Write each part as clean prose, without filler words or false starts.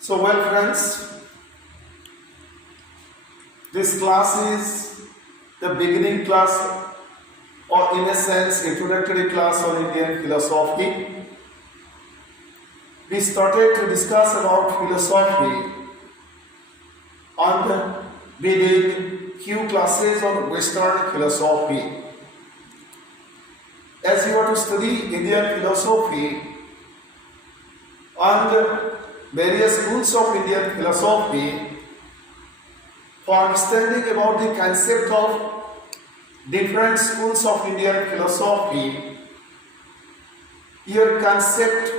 So, well, friends, this class is the beginning class, or in a sense, introductory class on Indian philosophy. We started to discuss about philosophy, and we did few classes on Western philosophy. As you are to study Indian philosophy and various schools of Indian philosophy, for understanding about the concept of different schools of Indian philosophy, your concept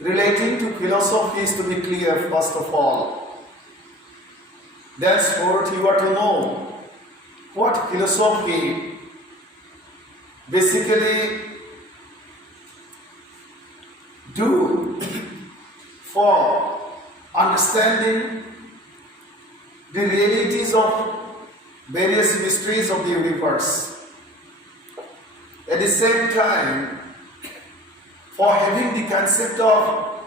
relating to philosophy is to be clear first of all. Thenceforth, you are to know what philosophy basically do for understanding the realities of various mysteries of the universe. At the same time, for having the concept of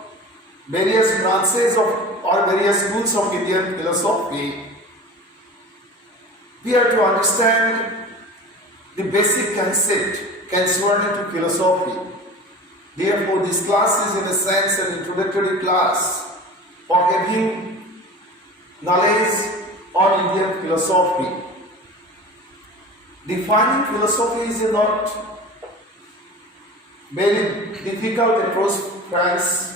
various branches of or various schools of Indian philosophy, we are to understand the basic concept concerning to philosophy. Therefore, this class is in a sense an introductory class for having knowledge on Indian philosophy. Defining philosophy is not very difficult approach, friends.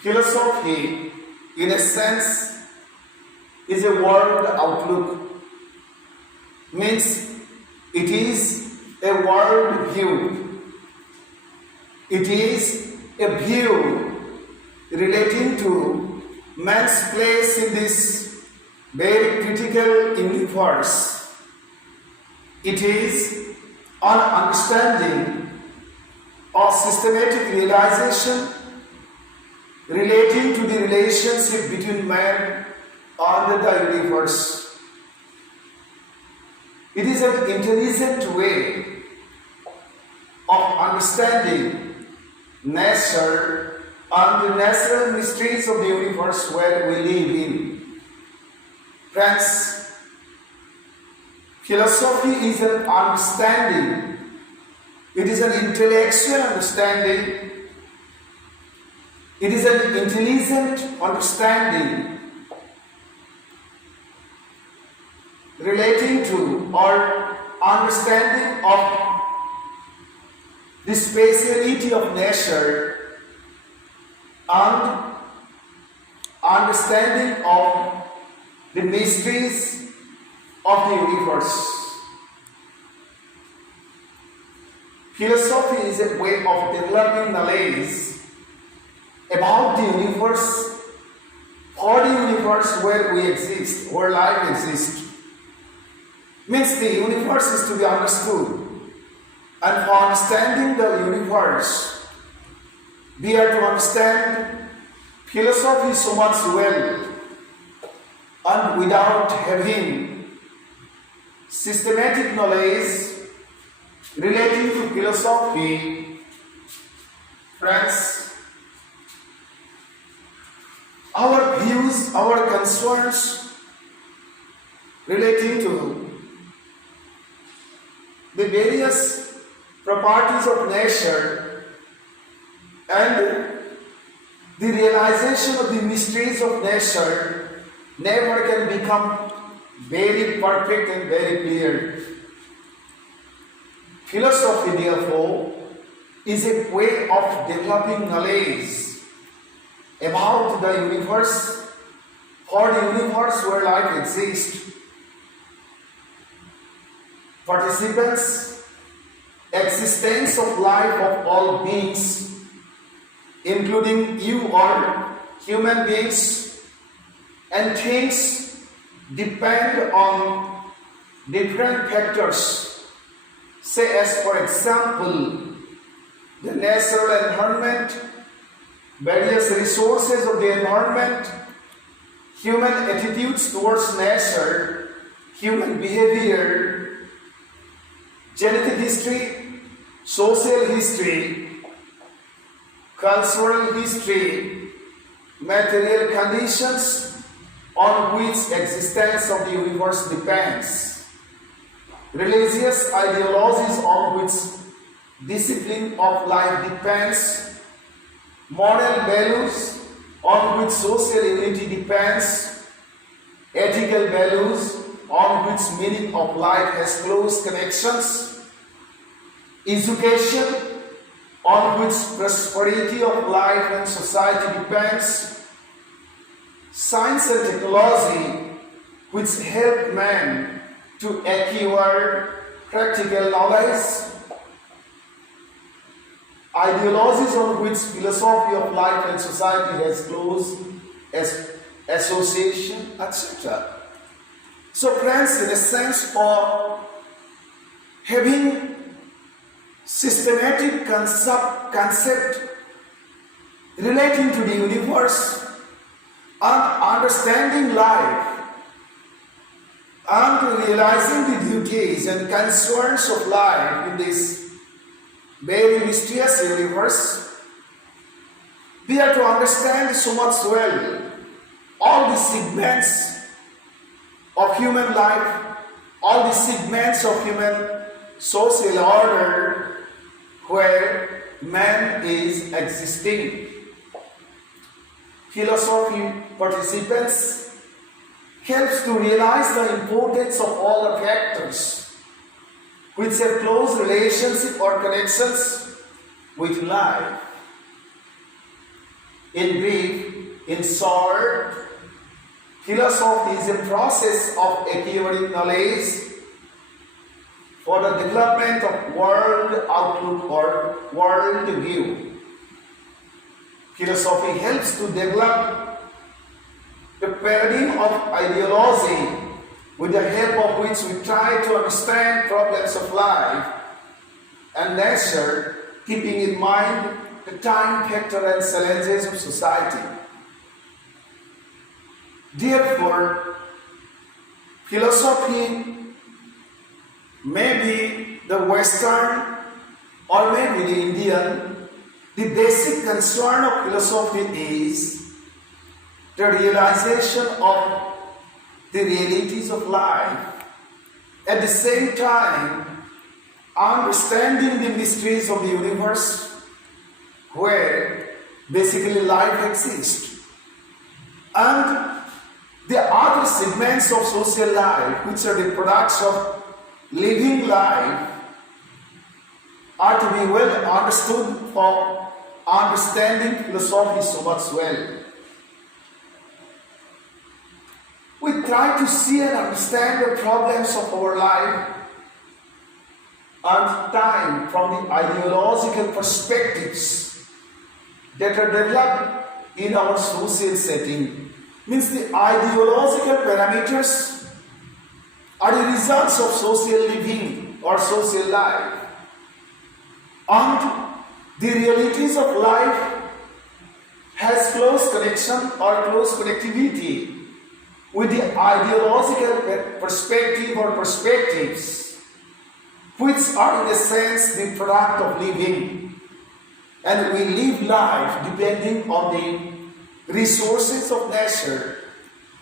Philosophy, in a sense, is a world outlook. Means it is a world view. It is a view relating to man's place in this very critical universe. It is an understanding or systematic realization relating to the relationship between man and the universe. It is an intelligent way of understanding nature and the natural mysteries of the universe where we live in. Friends, philosophy is an understanding. It is an intellectual understanding. It is an intelligent understanding relating to or understanding of the speciality of nature and understanding of the mysteries of the universe. Philosophy is a way of developing knowledge about the universe, or the universe where we exist, where life exists. Means the universe is to be understood. And for understanding the universe, we are to understand philosophy so much well. And without having systematic knowledge relating to philosophy, friends, our views, our concerns relating to the various properties of nature and the realization of the mysteries of nature never can become very perfect and very clear. Philosophy, therefore, is a way of developing knowledge about the universe, or the universe where life exists. Participants, existence of life of all beings, including you or human beings and things, depend on different factors. Say, as for example, the natural environment, various resources of the environment, human attitudes towards nature, human behavior, genetic history, social history, cultural history, material conditions on which existence of the universe depends, religious ideologies on which discipline of life depends, moral values on which social unity depends, ethical values on which meaning of life has close connections, education on which prosperity of life and society depends, science and technology which help man to acquire practical knowledge, ideologies on which philosophy of life and society has close association, etc. So friends, in a sense of having systematic concept relating to the universe and understanding life and realizing the duties and concerns of life in this very mysterious universe, we are to understand so much well all the segments of human life, all the segments of human social order where man is existing. Philosophy participants helps to realize the importance of all the factors which have close relationship or connections with life. In brief, in short, philosophy is a process of acquiring knowledge for the development of world outlook or world view. Philosophy helps to develop the paradigm of ideology with the help of which we try to understand problems of life and nature, keeping in mind the time factor and challenges of society. Therefore, philosophy may be the Western or maybe the Indian. The basic concern of philosophy is the realization of the realities of life. At the same time, understanding the mysteries of the universe where basically life exists. And the other segments of social life, which are the products of living life, are to be well understood for understanding philosophy so much well. We try to see and understand the problems of our life and time from the ideological perspectives that are developed in our social setting. Means the ideological parameters are the results of social living or social life. And the realities of life has close connection or close connectivity with the ideological perspective or perspectives, which are in a sense the product of living. And we live life depending on the resources of nature.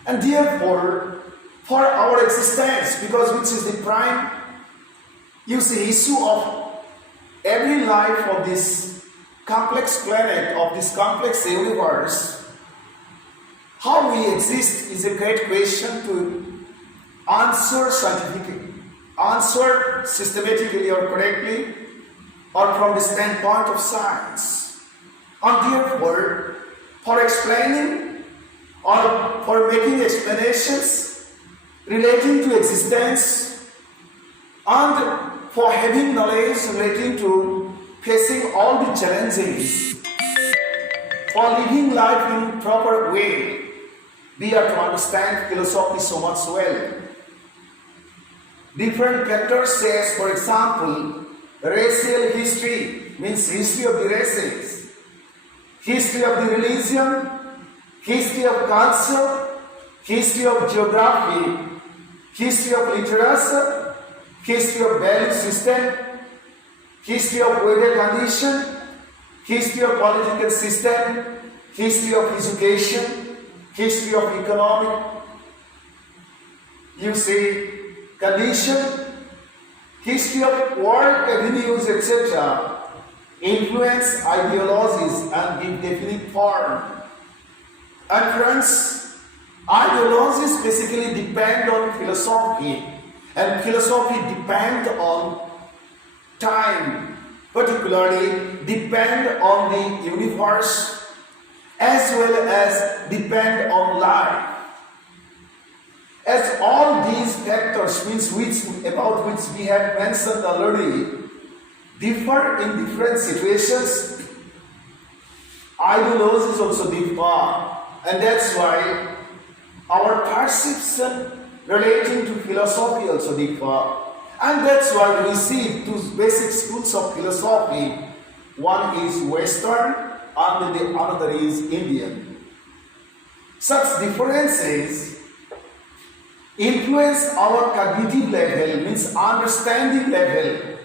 And therefore, for our existence, because which is the prime, issue of every life of this complex planet, of this complex universe, how we exist is a great question to answer scientifically, answer systematically or correctly, or from the standpoint of science. And therefore, for explaining or for making explanations relating to existence and for having knowledge relating to facing all the challenges, for living life in proper way, we are to understand philosophy so much well. Different factors says, for example, racial history means history of the races, history of the religion, history of culture, history of geography, history of literature, history of value system, history of weather condition, history of political system, history of education, history of economic, you see, condition, history of world avenues, etc., influence ideologies and give definite form. And friends, ideologies basically depend on philosophy, and philosophy depend on time, particularly depend on the universe, as well as depend on life. As all these factors about which we have mentioned already differ in different situations, ideologies also differ, and that's why our perception relating to philosophy also differ. And that's why we see two basic schools of philosophy. One is Western and the other is Indian. Such differences influence our cognitive level, means understanding level,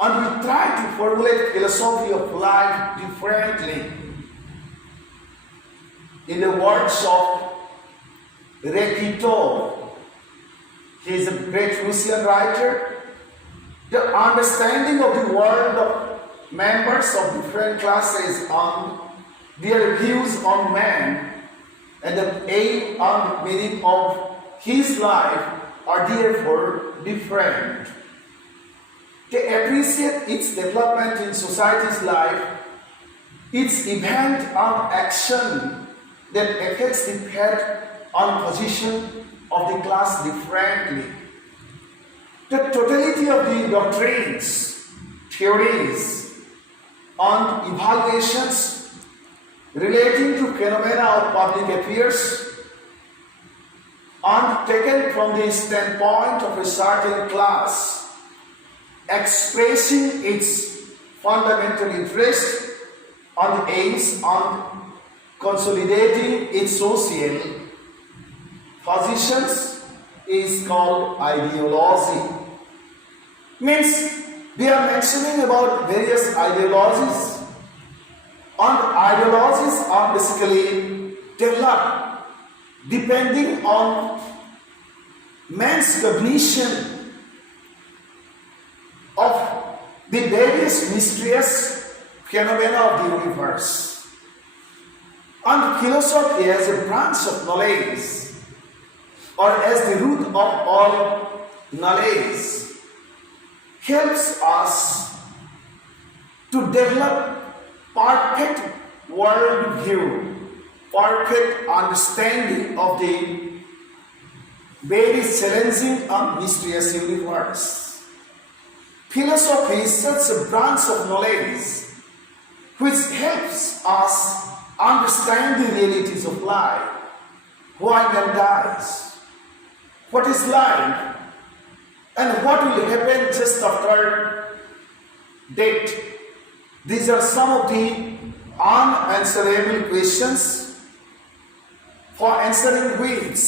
and we try to formulate philosophy of life differently. In the words of Rekitov, he is a great Russian writer, the understanding of the world of members of different classes and their views on man and the aim and meaning of his life are therefore different. They appreciate its development in society's life, its event and action that affects the path and position of the class differently. The totality of the doctrines, theories, and evaluations relating to phenomena of public affairs and taken from the standpoint of a certain class, expressing its fundamental interest and aims on consolidating its social positions is called ideology. Means we are mentioning about various ideologies, and ideologies are basically developed depending on man's cognition of the various mysterious phenomena of the universe. And philosophy as a branch of knowledge, or as the root of all knowledge, helps us to develop perfect world view, perfect understanding of the very challenging and mysterious universe. Philosophy is such a branch of knowledge which helps us understand the realities of life, why man dies, what is life, and what will happen just after death. These are some of the unanswerable questions, for answering which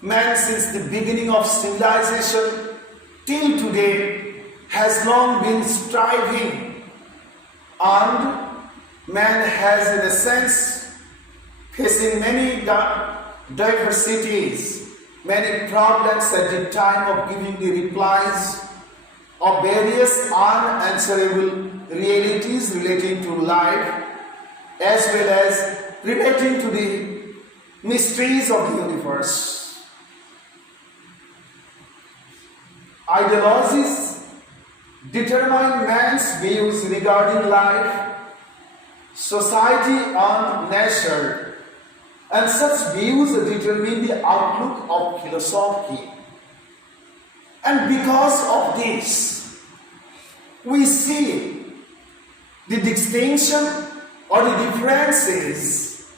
man since the beginning of civilization till today has long been striving, and man has in a sense facing many diversities, many problems at the time of giving the replies of various unanswerable realities relating to life, as well as relating to the mysteries of the universe. Ideologies determine man's views regarding life, society, and nature, and such views determine the outlook of philosophy. And because of this, we see the distinction or the differences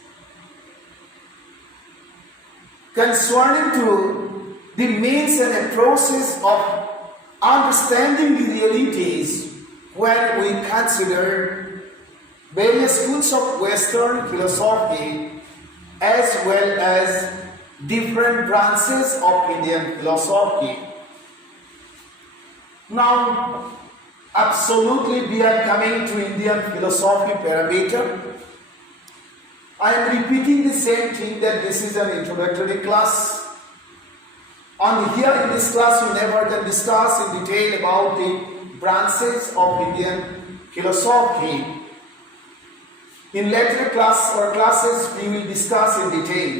concerning to the means and approaches of understanding the realities when we consider various schools of Western philosophy as well as different branches of Indian philosophy. Now, absolutely we are coming to Indian philosophy parameter. I am repeating the same thing that this is an introductory class. And here in this class we never can discuss in detail about the branches of Indian philosophy. In later class or classes we will discuss in detail.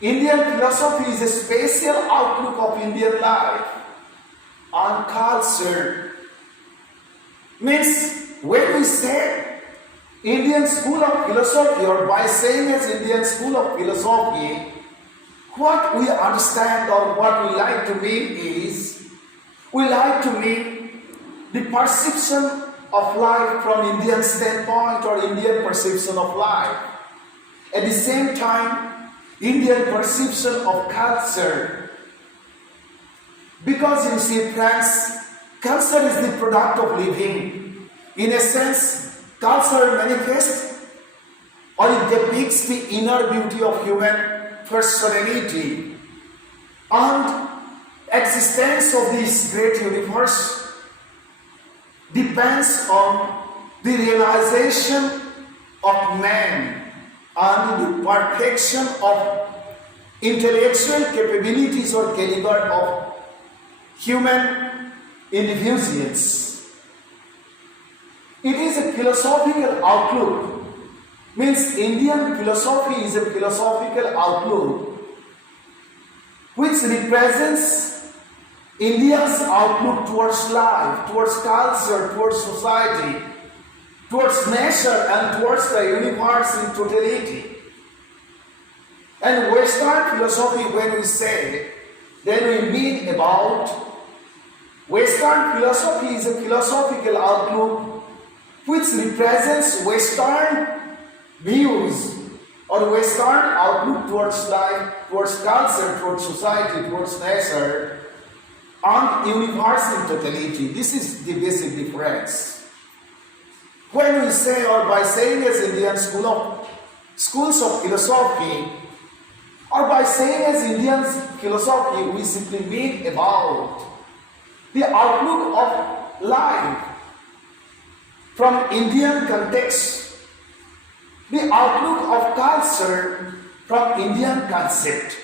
Indian philosophy is a spatial outlook of Indian life and culture. Means when we say Indian school of philosophy, or by saying as Indian school of philosophy, what we understand or what we like to mean is, we like to mean the perception of life from Indian standpoint or Indian perception of life. At the same time, Indian perception of culture. Because you see friends, culture is the product of living. In a sense, culture manifests or it depicts the inner beauty of human personality and existence of this great universe depends on the realization of man and the perfection of intellectual capabilities or caliber of human individuals. It is a philosophical outlook, means Indian philosophy is a philosophical outlook which represents India's outlook towards life, towards culture, towards society, towards nature and towards the universe in totality. And Western philosophy, when we say, then we mean about Western philosophy is a philosophical outlook which represents Western views or Western outlook towards life, towards culture, towards society, towards nature and universe in totality. This is the basic difference. When we say, or by saying as Indian schools of philosophy, or by saying as Indian philosophy, we simply mean about the outlook of life from Indian context, the outlook of culture from Indian concept.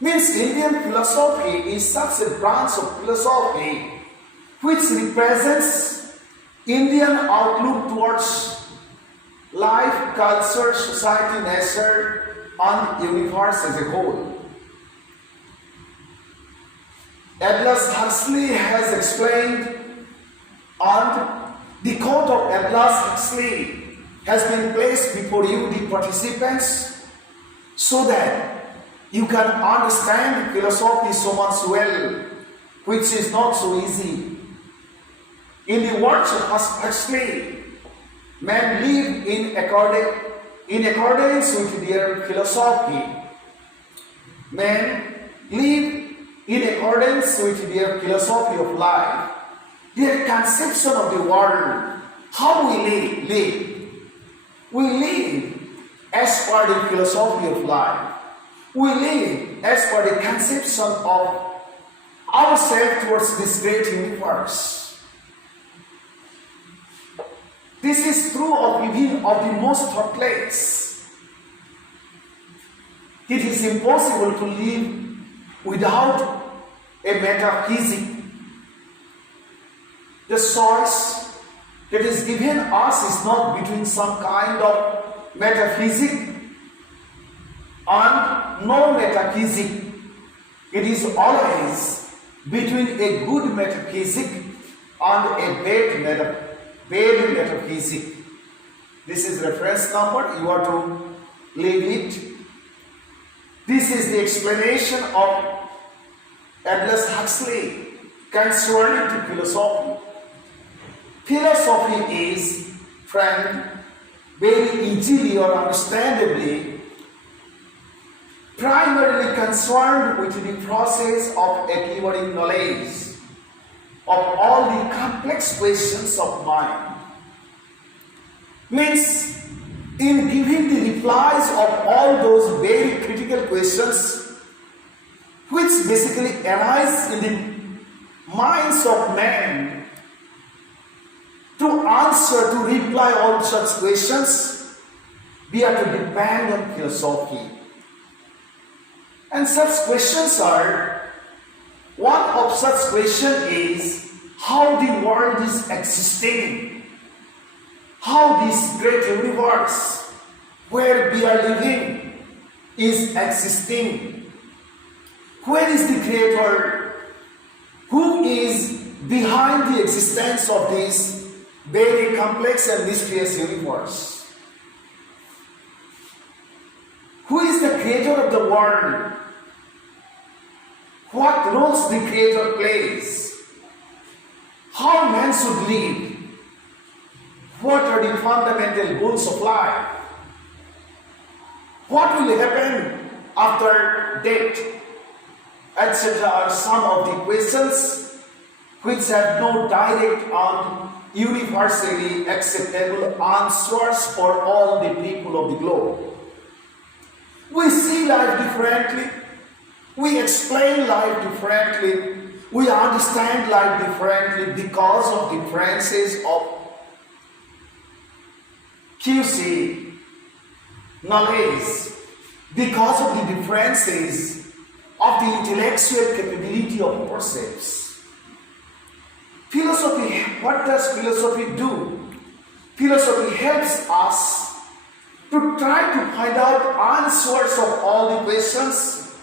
Means Indian philosophy is such a branch of philosophy which represents Indian outlook towards life, culture, society, nature, and universe as a whole. Aldous Huxley has explained, and the quote of Aldous Huxley has been placed before you, the participants, so that you can understand philosophy so much well, which is not so easy. In the words of Huxley, men live in accordance with their philosophy. Men live in accordance with their philosophy of life, their conception of the world, how we live. We live as per the philosophy of life. We live as per the conception of ourselves towards this great universe. This is true of even of the most thoughtless. It is impossible to live without a metaphysic. The choice that is given us is not between some kind of metaphysic and no metaphysic. It is always between a good metaphysic and a bad metaphysic. This is reference number, you are to leave it. This is the explanation of Aldous Huxley concerning to philosophy. Philosophy is, friend, very easily or understandably primarily concerned with the process of acquiring knowledge of all the complex questions of mind. Means, in giving the replies of all those very critical questions which basically arise in the minds of man, to answer, to reply all such questions, we are to depend on philosophy. And such questions are, one of such question is how the world is existing, how this great universe where we are living is existing, where is the creator, who is behind the existence of this very complex and mysterious universe. Who is the creator of the world? What roles the creator plays? How man should live? What are the fundamental goals of life? What will happen after death? Etc. are some of the questions which have no direct and universally acceptable answers for all the people of the globe. We see life differently. We explain life differently. We understand life differently because of differences of QC, knowledge, because of the differences of the intellectual capability of ourselves. Philosophy, what does philosophy do? Philosophy helps us to try to find out answers of all the questions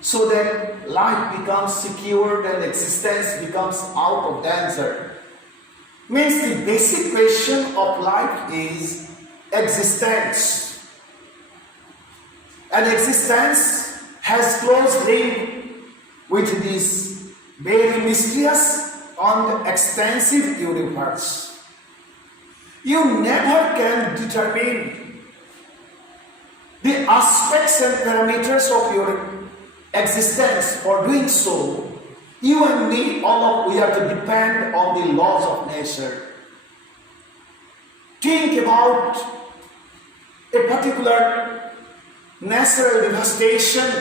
so that life becomes secured and existence becomes out of danger. Means the basic question of life is existence. And existence has close link with this very mysterious and extensive universe. You never can determine the aspects and parameters of your existence. For doing so, you and me, we have to depend on the laws of nature. Think about a particular natural devastation,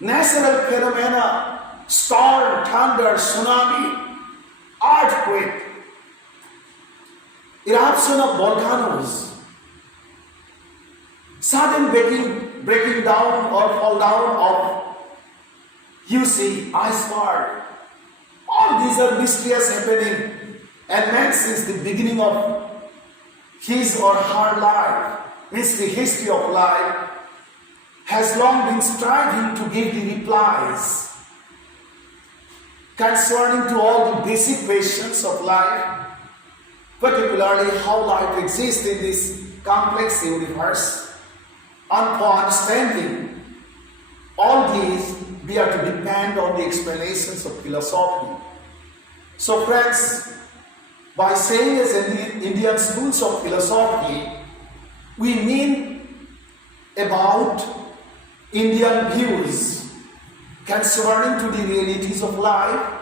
natural phenomena, storm, thunder, tsunami, earthquake, eruption of volcanoes, sudden breaking down or fall down of, you see, iceberg. All these are mysterious happening, and man since the beginning of his or her life, means the history of life, has long been striving to give the replies concerning to all the basic questions of life, particularly how life exists in this complex universe. And for understanding all these, we have to depend on the explanations of philosophy. So friends, by saying as Indian schools of philosophy, we mean about Indian views concerning to the realities of life,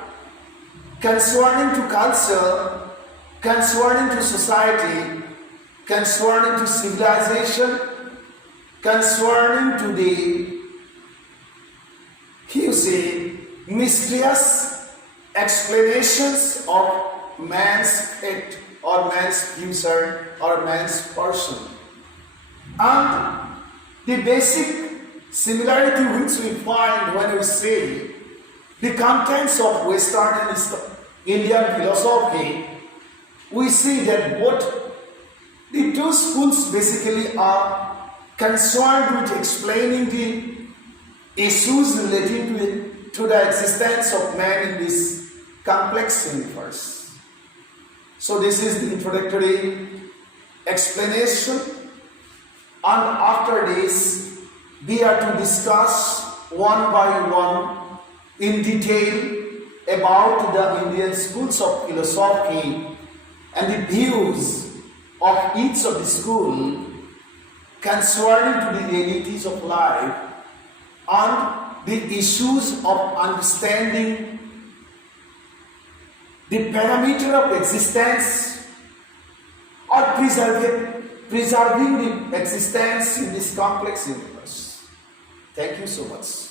concerning to culture, concerning to society, concerning to civilization, concerning to the, you see, mysterious explanations of man's fate or man's future or man's person. And the basic similarity which we find when we see the contents of Western and Indian philosophy, we see that both the two schools basically are concerned with explaining the issues relating to the existence of man in this complex universe. So this is the introductory explanation, and after this we are to discuss one by one in detail about the Indian schools of philosophy and the views of each of the school concerning to the realities of life and the issues of understanding the parameter of existence or preserving the existence in this complex universe. Thank you so much.